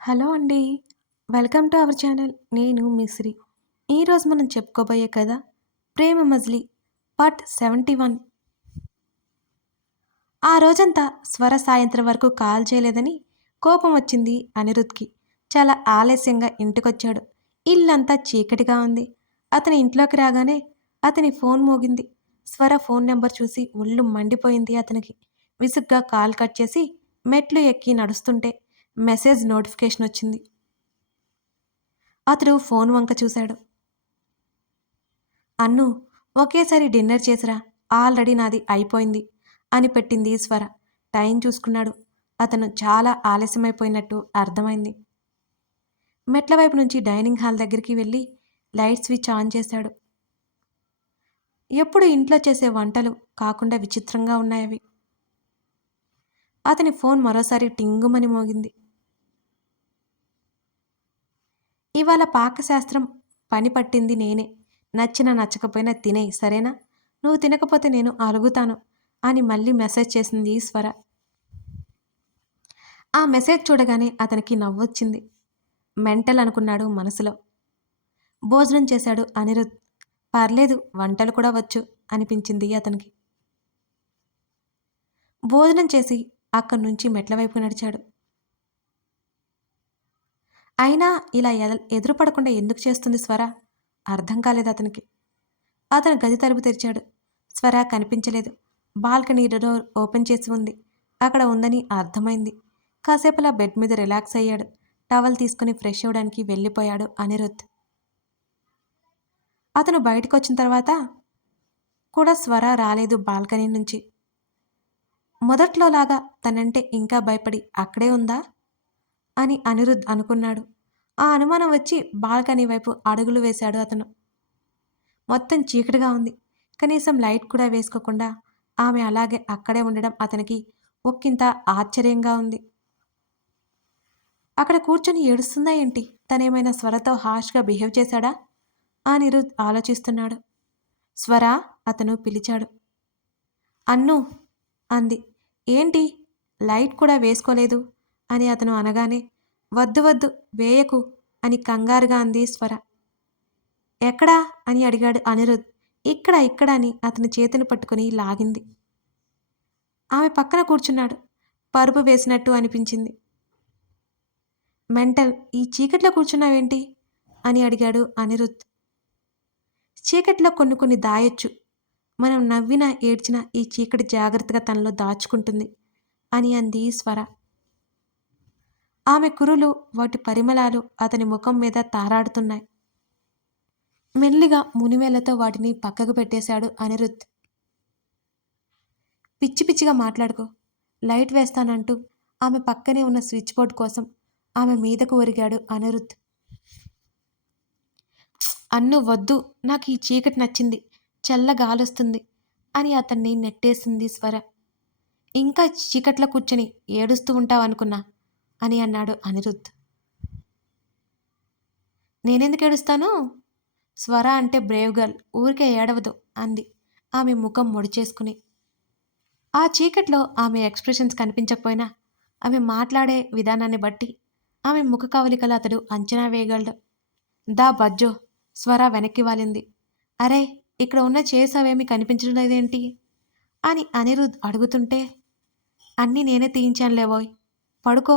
Hello అండి. Welcome to our channel. నేను మిశ్రీ. ఈరోజు మనం చెప్పుకోబోయే కథ 'ప్రేమ మజిలీ' పార్ట్ 71. ఆ రోజంతా స్వర సాయంత్రం వరకు కాల్ చేయలేదని కోపం వచ్చింది అనిరుద్ధ్‌కి. చాలా ఆలస్యంగా ఇంటికొచ్చాడు. ఇల్లంతా చీకటిగా ఉంది. అతని ఇంట్లోకి రాగానే అతని ఫోన్ మోగింది. స్వర ఫోన్ నెంబర్ చూసి ఒళ్ళు మండిపోయింది అతనికి. విసుగ్గా కాల్ కట్ చేసి మెట్లు ఎక్కి నడుస్తుంటే మెసేజ్ నోటిఫికేషన్ వచ్చింది. అతడు ఫోన్ వంక చూశాడు. అన్ను, ఒకేసారి డిన్నర్ చేసిరా, ఆల్రెడీ నాది అయిపోయింది అని పెట్టింది స్వర. టైం చూసుకున్నాడు. అతను చాలా ఆలస్యమైపోయినట్టు అర్థమైంది. మెట్ల వైపు నుంచి డైనింగ్ హాల్ దగ్గరికి వెళ్ళి లైట్ స్విచ్ ఆన్ చేశాడు. ఎప్పుడు ఇంట్లో చేసే వంటలు కాకుండా విచిత్రంగా ఉన్నాయవి. అతని ఫోన్ మరోసారి టింగుమని మోగింది. ఇవాళ పాకశాస్త్రం పని పట్టింది నేనే. నచ్చినా నచ్చకపోయినా తినేయి, సరేనా? నువ్వు తినకపోతే నేను అలుగుతాను అని మళ్ళీ మెసేజ్ చేసింది స్వర. ఆ మెసేజ్ చూడగానే అతనికి నవ్వొచ్చింది. మెంటల్ అనుకున్నాడు మనసులో. భోజనం చేశాడు అనిరుద్. పర్లేదు, వంటలు కూడా వచ్చు అనిపించింది అతనికి. భోజనం చేసి అక్కడి నుంచి మెట్ల వైపు నడిచాడు. అయినా ఇలా ఎదురుపడకుండా ఎందుకు చేస్తుంది స్వర? అర్థం కాలేదు అతనికి. అతను గది తలుపు తెరిచాడు. స్వర కనిపించలేదు. బాల్కనీ డోర్ ఓపెన్ చేసి ఉంది. అక్కడ ఉందని అర్థమైంది. కాసేపలా బెడ్ మీద రిలాక్స్ అయ్యాడు. టవల్ తీసుకుని ఫ్రెష్ అవ్వడానికి వెళ్ళిపోయాడు అనిరుద్. అతను బయటకు వచ్చిన తర్వాత కూడా స్వర రాలేదు బాల్కనీ నుంచి. మొదట్లోలాగా తనంటే ఇంకా భయపడి అక్కడే ఉందా అని అనిరుద్ అనుకున్నాడు. ఆ అనుమానం వచ్చి బాల్కనీ వైపు అడుగులు వేశాడు అతను. మొత్తం చీకటిగా ఉంది. కనీసం లైట్ కూడా వేసుకోకుండా ఆమె అలాగే అక్కడే ఉండడం అతనికి ఒక్కింత ఆశ్చర్యంగా ఉంది. అక్కడ కూర్చొని ఏడుస్తుందా ఏంటి? తనేమైనా స్వరతో హాష్గా బిహేవ్ చేశాడా? అనిరుద్ ఆలోచిస్తున్నాడు. స్వరా, అతను పిలిచాడు. అన్ను అంది. ఏంటి, లైట్ కూడా వేసుకోలేదు అని అతను అనగానే, వద్దు వద్దు వేయకు అని కంగారుగా అంది స్వర. ఎక్కడా అని అడిగాడు అనిరుద్. ఇక్కడ ఇక్కడ అని అతని చేతిని పట్టుకుని లాగింది. ఆమె పక్కన కూర్చున్నాడు. పరుపు వేసినట్టు అనిపించింది. మెంటల్, ఈ చీకట్లో కూర్చున్నావేంటి అని అడిగాడు అనిరుద్. చీకట్లో కొన్ని కొన్ని దాయొచ్చు. మనం నవ్వినా ఏడ్చినా ఈ చీకటి జాగ్రత్తగా తనలో దాచుకుంటుంది అని అంది స్వర. ఆమె కురులు, వాటి పరిమళాలు అతని ముఖం మీద తారాడుతున్నాయి. మెల్లిగా మునివేళ్లతో వాటిని పక్కకు పెట్టేశాడు అనిరుద్. పిచ్చి పిచ్చిగా మాట్లాడుకో, లైట్ వేస్తానంటూ ఆమె పక్కనే ఉన్న స్విచ్ బోర్డ్ కోసం ఆమె మీదకు ఒరిగాడు అనిరుద్. అన్ను వద్దు, నాకు ఈ చీకటి నచ్చింది, చల్లగాలొస్తుంది అని అతన్ని నెట్టేసింది స్వర. ఇంకా చీకట్లో కూర్చొని ఏడుస్తూ ఉంటావనుకున్నా అని అన్నాడు అనిరుద్. నేనెందుకు ఏడుస్తాను? స్వర అంటే బ్రేవ్ గర్ల్, ఊరికే ఏడవదు అంది ఆమె ముఖం ముడిచేసుకుని. ఆ చీకట్లో ఆమె ఎక్స్ప్రెషన్స్ కనిపించకపోయినా ఆమె మాట్లాడే విధానాన్ని బట్టి ఆమె ముఖ కవలికలు అతడు అంచనా వేయగలడు. దా బజ్జో, స్వర వెనక్కి వాలింది. అరే, ఇక్కడ ఉన్న చైర్స్ అవేమీ కనిపించడం లేదేంటి అని అనిరుద్ అడుగుతుంటే, అన్నీ నేనే తీయించానులేవోయ్, పడుకో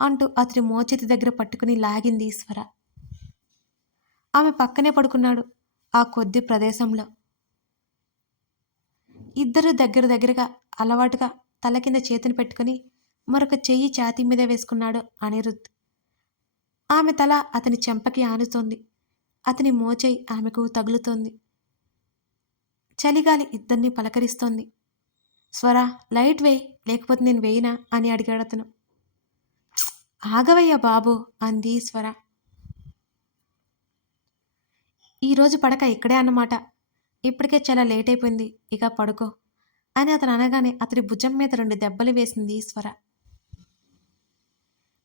అంటూ అతడి మోచేతి దగ్గర పట్టుకుని లాగింది స్వర. ఆమె పక్కనే పడుకున్నాడు. ఆ కొద్ది ప్రదేశంలో ఇద్దరు దగ్గర దగ్గరగా అలవాటుగా తల కింద చేతిని పెట్టుకుని మరొక చెయ్యి ఛాతీ మీద వేసుకున్నాడు అనిరుద్. ఆమె తల అతని చెంపకి ఆనుతోంది. అతని మోచేయి ఆమెకు తగులుతోంది. చలిగాలి ఇద్దరిని పలకరిస్తోంది. స్వరా, లైట్ వేయ్, లేకపోతే నేను వేయినా అని అడిగాడు అతను. ఆగవయ్యా బాబు అంది స్వర. ఈరోజు పడక ఇక్కడే అన్నమాట. ఇప్పటికే చాలా లేట్ అయిపోయింది, ఇక పడుకో అని అతను అనగానే అతడి భుజం మీద 2 దెబ్బలు వేసింది స్వర.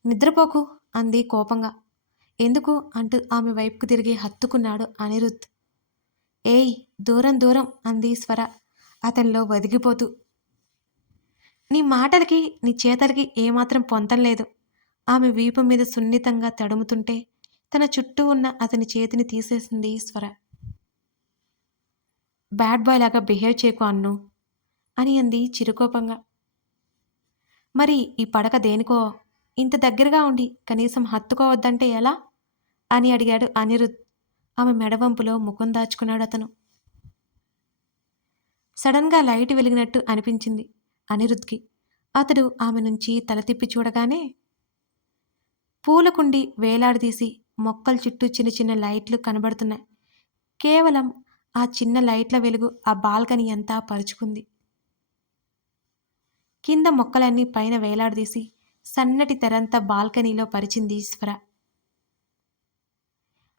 నిద్రపోకు అంది కోపంగా. ఎందుకు అంటూ ఆమె వైపుకు తిరిగి హత్తుకున్నాడు అనిరుద్. ఏయ్, దూరం దూరం అంది స్వర అతనిలో వదిగిపోతూ. నీ మాటలకి నీ చేతలకి ఏమాత్రం పొంతం లేదు. ఆమె వీపు మీద సున్నితంగా తడుముతుంటే తన చుట్టూ ఉన్న అతని చేతిని తీసేసింది స్వర. బ్యాడ్ బాయ్ లాగా బిహేవ్ చేయకు అన్ను అని అంది చిరుకోపంగా. మరి ఈ పడక దేనికో ఇంత దగ్గరగా ఉండి కనీసం హత్తుకోవద్దంటే ఎలా అని అడిగాడు అనిరుద్. ఆమె మెడవంపులో ముఖం దాచుకున్నాడు అతను. సడన్గా లైట్ వెలిగినట్టు అనిపించింది అనిరుద్కి. అతడు ఆమె నుంచి తల తిప్పి చూడగానే పూలకుండి వేలాడదీసి మొక్కల చుట్టూ చిన్న చిన్న లైట్లు కనబడుతున్నాయి. కేవలం ఆ చిన్న లైట్ల వెలుగు ఆ బాల్కనీ అంతా పరుచుకుంది. కింద మొక్కలన్నీ పైన వేలాడదీసి సన్నటి తెరంతా బాల్కనీలో పరిచింది స్వర.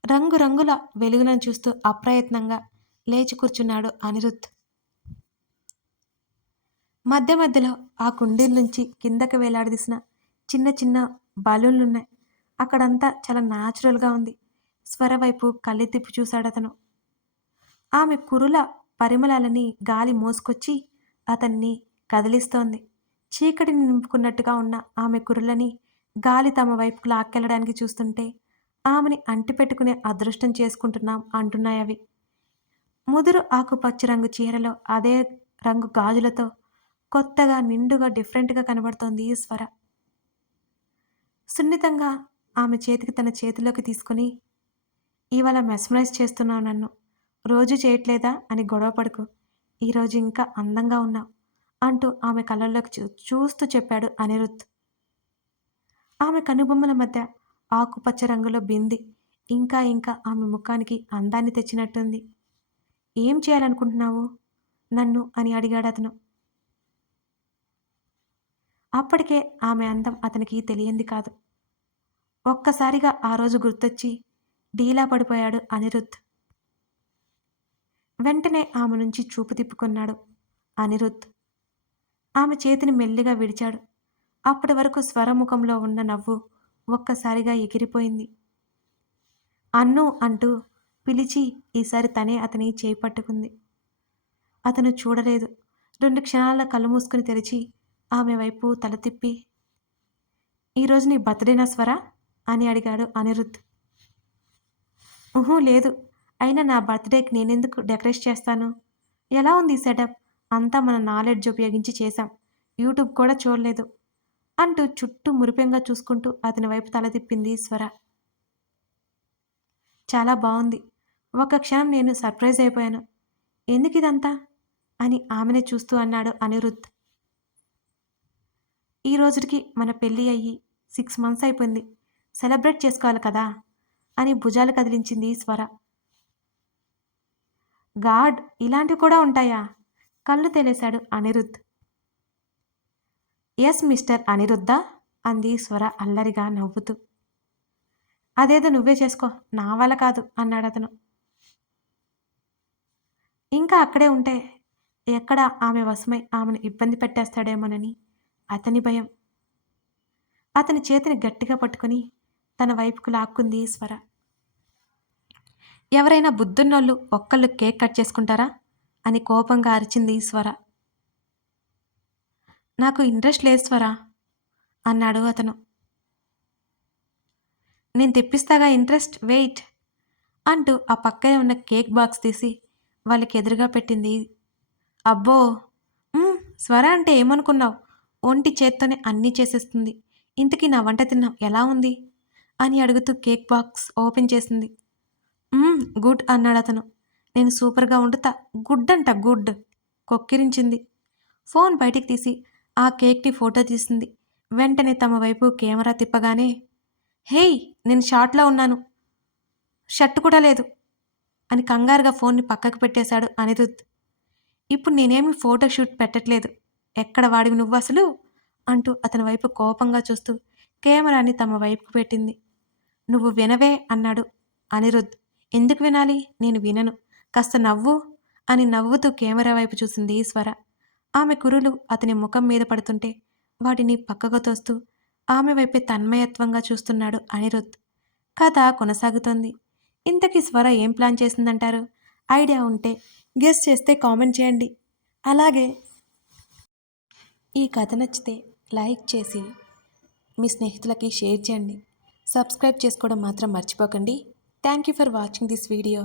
రంగురంగుల వెలుగులను చూస్తూ అప్రయత్నంగా లేచి కూర్చున్నాడు అనిరుద్. మధ్య మధ్యలో ఆ కుండీల నుంచి కిందకి వేలాడదీసిన చిన్న చిన్న బలూన్లున్నాయి. అక్కడంతా చాలా న్యాచురల్గా ఉంది. స్వర వైపు కళ్ళు తిప్పి చూశాడతను. ఆమె కురుల పరిమళాలని గాలి మోసుకొచ్చి అతన్ని కదిలిస్తోంది. చీకటిని నింపుకున్నట్టుగా ఉన్న ఆమె కురులని గాలి తమ వైపుకు లాక్కెళ్లడానికి చూస్తుంటే ఆమెని అంటిపెట్టుకునే అదృష్టం చేసుకుంటున్నాం అంటున్నాయవి. ముదురు ఆకుపచ్చ రంగు చీరలో అదే రంగు గాజులతో కొత్తగా నిండుగా డిఫరెంట్గా కనబడుతోంది ఈ స్వర. సున్నితంగా ఆమె చేతికి తన చేతిలోకి తీసుకుని, ఇవాళ మెస్మరైజ్ చేస్తున్నావు నన్ను, రోజు చేయట్లేదా అని గొడవ పడుకు, ఈరోజు ఇంకా అందంగా ఉన్నావు అంటూ ఆమె కళ్ళల్లోకి చూస్తూ చెప్పాడు అనిరుద్. ఆమె కనుబొమ్మల మధ్య ఆకుపచ్చ రంగులో బింది ఇంకా ఇంకా ఆమె ముఖానికి అందాన్ని తెచ్చినట్టుంది. ఏం చేయాలనుకుంటున్నావు నన్ను అని అడిగాడు అతను. అప్పటికే ఆమె అందం అతనికి తెలియంది కాదు. ఒక్కసారిగా ఆ రోజు గుర్తొచ్చి డీలా పడిపోయాడు అనిరుద్. వెంటనే ఆమె నుంచి చూపు తిప్పుకున్నాడు అనిరుద్. ఆమె చేతిని మెల్లిగా విడిచాడు. అప్పటి వరకు స్వరముఖంలో ఉన్న నవ్వు ఒక్కసారిగా ఎగిరిపోయింది. అన్ను అంటూ పిలిచి ఈసారి తనే అతని చేయి పట్టుకుంది. అతను చూడలేదు. 2 క్షణాల కళ్ళు మూసుకుని తెరిచి ఆమె వైపు తల తిప్పి, ఈరోజు నీ బర్త్డేనా స్వరా అని అడిగాడు అనిరుద్. ఊహూ లేదు, అయినా నా బర్త్డేకి నేనెందుకు డెకరేట్ చేస్తాను, ఎలా ఉంది ఈ సెటప్, అంతా మన నాలెడ్జ్ ఉపయోగించి చేశాం, యూట్యూబ్ కూడా చూడలేదు అంటూ చుట్టూ మురిపెంగా చూసుకుంటూ అతని వైపు తల తిప్పింది స్వర. చాలా బాగుంది. ఒక క్షణం నేను సర్ప్రైజ్ అయిపోయాను. ఎందుకు ఇదంతా అని ఆమెనే చూస్తూ అన్నాడు అనిరుద్. ఈ రోజుకి మన పెళ్ళి అయ్యి 6 months అయిపోయింది, సెలబ్రేట్ చేసుకోవాలి కదా అని భుజాలు కదిలించింది స్వర. గాడ్, ఇలాంటివి కూడా ఉంటాయా? కళ్ళు తేలేశాడు అనిరుద్. ఎస్ మిస్టర్ అనిరుద్దా అంది స్వర అల్లరిగా నవ్వుతూ. అదేదో నువ్వే చేసుకో, నా వల్ల కాదు అన్నాడతను. ఇంకా అక్కడే ఉంటే ఎక్కడ ఆమె వశమై ఆమెను ఇబ్బంది పెట్టేస్తాడేమోనని అతని భయం. అతని చేతిని గట్టిగా పట్టుకుని తన వైపుకు లాక్కుంది స్వర. ఎవరైనా బుద్ధున్నోళ్ళు ఒక్కళ్ళు కేక్ కట్ చేసుకుంటారా అని కోపంగా అరిచింది స్వర. నాకు ఇంట్రెస్ట్ లేదు స్వర అన్నాడు అతను. నేను తెప్పిస్తాగా ఇంట్రెస్ట్, వెయిట్ అంటూ ఆ పక్కనే ఉన్న కేక్ బాక్స్ తీసి వాళ్ళకి ఎదురుగా పెట్టింది. అబ్బో, స్వర అంటే ఏమనుకున్నావు, ఒంటి చేత్తోనే అన్నీ చేసేస్తుంది. ఇంతకీ నా వంట తిన్నాం ఎలా ఉంది అని అడుగుతూ కేక్ బాక్స్ ఓపెన్ చేసింది. గుడ్ అన్నాడు అతను. నేను సూపర్గా వండుతా, గుడ్ అంట గుడ్ కొక్కిరించింది. ఫోన్ బయటికి తీసి ఆ కేక్ని ఫోటో తీసింది. వెంటనే తమ వైపు కెమెరా తిప్పగానే, హేయ్ నేను షార్ట్లో ఉన్నాను, షర్ట్ కూడా లేదు అని కంగారుగా ఫోన్ని పక్కకు పెట్టేశాడు అనిరుద్. ఇప్పుడు నేనేమి ఫోటోషూట్ పెట్టట్లేదు, ఎక్కడ వాడివి నువ్వు అసలు అంటూ అతని వైపు కోపంగా చూస్తూ కెమెరాని తమ వైపుకు పెట్టింది. నువ్వు వినవే అన్నాడు అనిరుద్. ఎందుకు వినాలి, నేను వినను, కాస్త నవ్వు అని నవ్వుతూ కెమెరా వైపు చూసింది స్వర. ఆమె కురులు అతని ముఖం మీద పడుతుంటే వాటిని పక్కకు తోస్తూ ఆమె వైపే తన్మయత్వంగా చూస్తున్నాడు అనిరుద్. కథ కొనసాగుతోంది. ఇంతకీ స్వర ఏం ప్లాన్ చేసిందంటారు? ఐడియా ఉంటే గెస్ చేస్తే కామెంట్ చేయండి. అలాగే ఈ కథ నచ్చితే లైక్ చేసి మీ స్నేహితులకి షేర్ చేయండి. సబ్స్క్రైబ్ చేసుకోవడం మాత్రం మర్చిపోకండి. Thank you for watching this video.